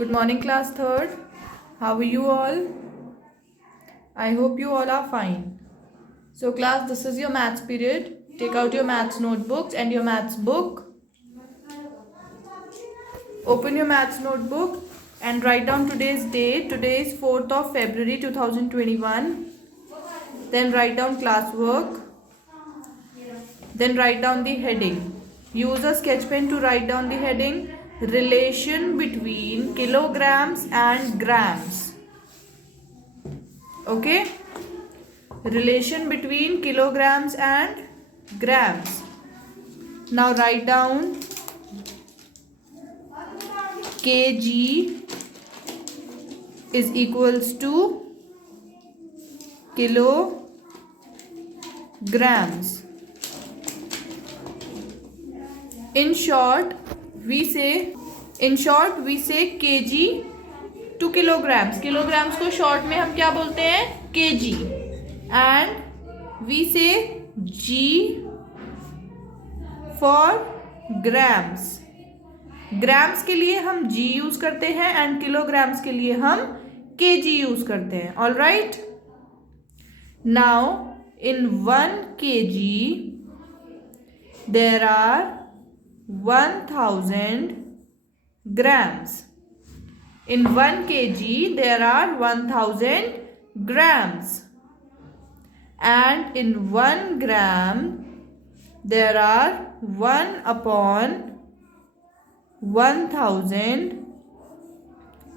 Good morning, class third. How are you all? I hope you all are fine. So, class, this is your maths period. Take out your maths notebooks and your maths book. Open your maths notebook and write down today's date. Today is 4th of February 2021. Then write down classwork. Then write down the heading. Use a sketch pen to write down the heading. Relation between kilograms and grams. Okay? Relation between kilograms and grams. Now write down kg is equals to kilograms. In short, we say kg to kilograms. Kilograms को short में हम क्या बोलते हैं? kg. And we say g for grams. Grams के लिए हम g use करते हैं एंड किलोग्राम्स के लिए हम kg यूज करते हैं. All right. Now in 1 kg there are 1000 grams. In 1 kg there are 1000 grams. And in 1 gram there are 1 upon 1000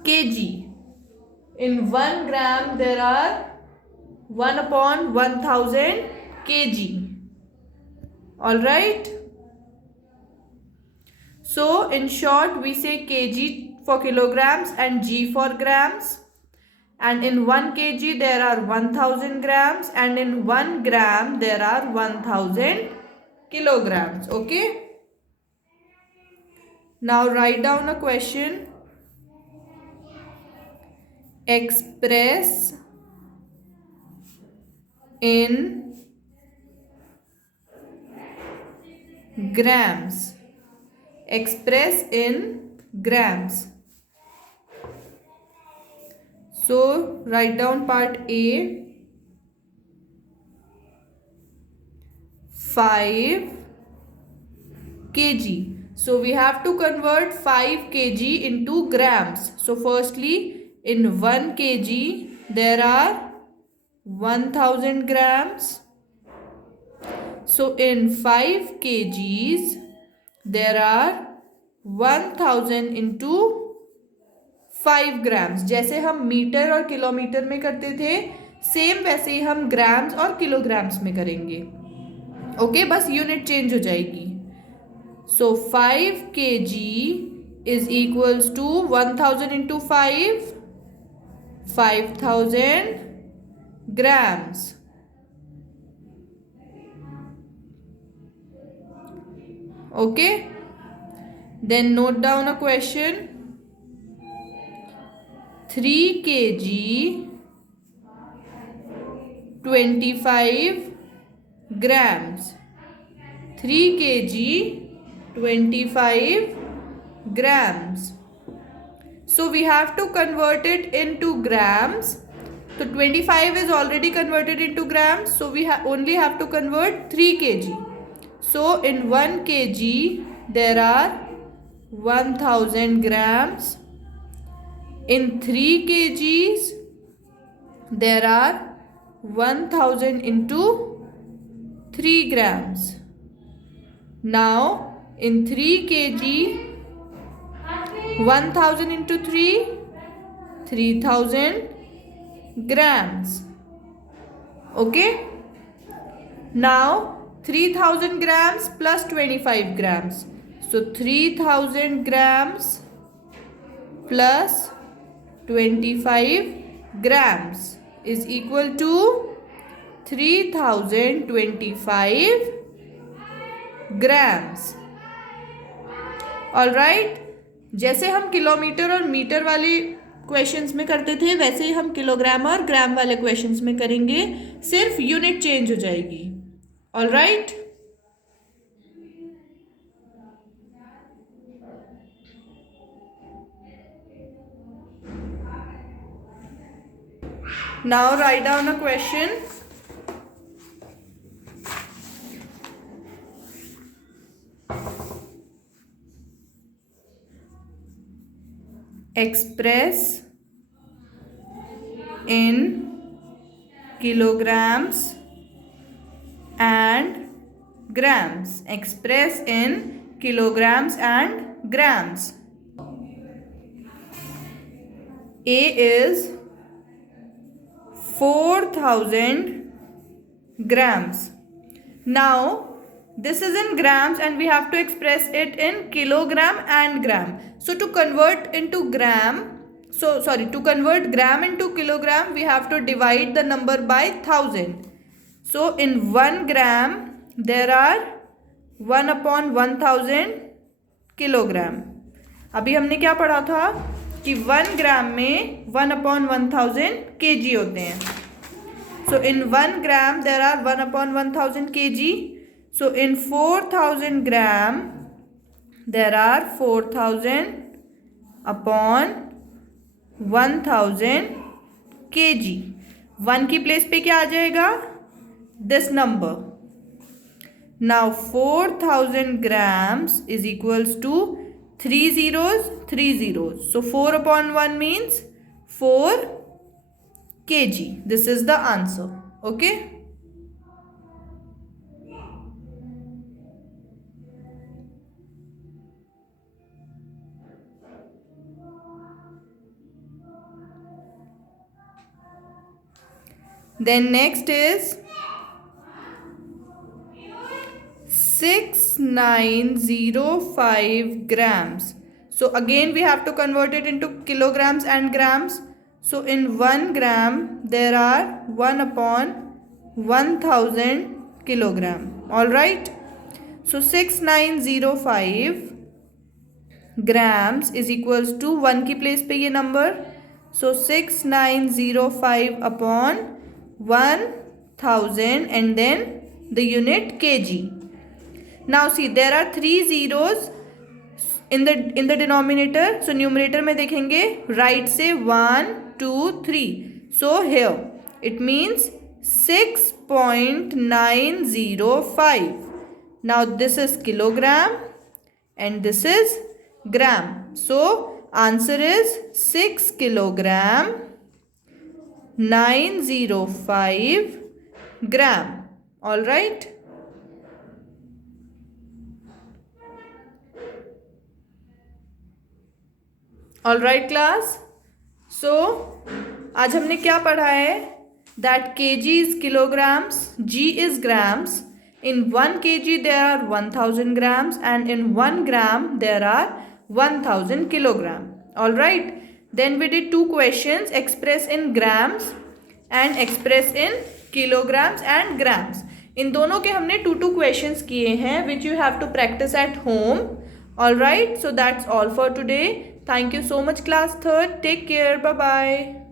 kg. In 1 gram there are 1 upon 1000 kg. All right. So in short we say kg for kilograms and g for grams. And in 1 kg there are 1000 grams and in 1 gram there are 1000 kilograms. Okay. Now write down a question. Express in grams. Express in grams. So write down part A. 5 kg. So we have to convert 5 kg into grams. So firstly, in 1 kg there are 1000 grams. So in 5 kgs there are 1000 into 5 grams. जैसे हम metre और kilometre में करते थे same वैसे ही हम grams और kilograms में करेंगे. ओके, बस यूनिट चेंज हो जाएगी. So 5 kg is equals to 1000 into 5000 grams. Okay, then note down a question. 3 kg 25 grams. 3 kg 25 grams. So we have to convert it into grams. So 25 is already converted into grams. So we only have to convert 3 kg. So in 1 kg there are 1000 grams. In 3 kgs there are 1000 into 3 grams. Now in 3 kg 1000 into 3 3000 grams. Okay. Now 3000 grams plus 25 grams. So 3000 grams plus 25 grams is equal to 3025 grams. All right. जैसे हम kilometre और metre वाले questions में करते थे वैसे ही हम kilogram और ग्राम वाले क्वेश्चंस में करेंगे, सिर्फ यूनिट चेंज हो जाएगी. All right. Now write down a question. Express in kilograms and grams. Express in kilograms and grams. A is 4,000 grams. Now this is in grams and we have to express it in kilogram and gram. So to convert gram into kilogram, we have to divide the number by 1000. So in 1 gram there are 1/1000 kilogram. अभी हमने क्या पढ़ा था कि 1 ग्राम में 1/1000 kg होते हैं. So in 1 gram there are 1/1000 kg. So in 4000 gram there are 4000 upon 1000 kg. 1 की प्लेस पे क्या आ जाएगा? This number. Now 4000 grams is equals to 3 zeros, 3 zeros. So 4/1 means 4 kg. This is the answer. Okay. Then next is 6905 grams. So again we have to convert it into kilograms and grams. So in 1 gram there are 1/1000 kilogram. All right. So 6905 grams is equals to 1 की place पे ये number. So 6905 upon 1000 and then the unit kg. Now see there are 3 zeros in the denominator. So numerator में देखेंगे right से 1 2 3. So here it means 6.905. Now this is kilogram and this is gram. So answer is 6 kilogram 905 gram. All right. All right class. So आज हमने क्या पढ़ा है? That kg is kilograms, g is grams. In 1 kg there are 1000 grams and in 1 gram there are 1000 kilogram. All right. Then we did 2 questions, express in grams and express in kilograms and grams. इन दोनों के हमने 2 questions किए हैं which you have to practice at home. All right. So that's all for today. Thank you so much class 3rd. Take care. Bye bye.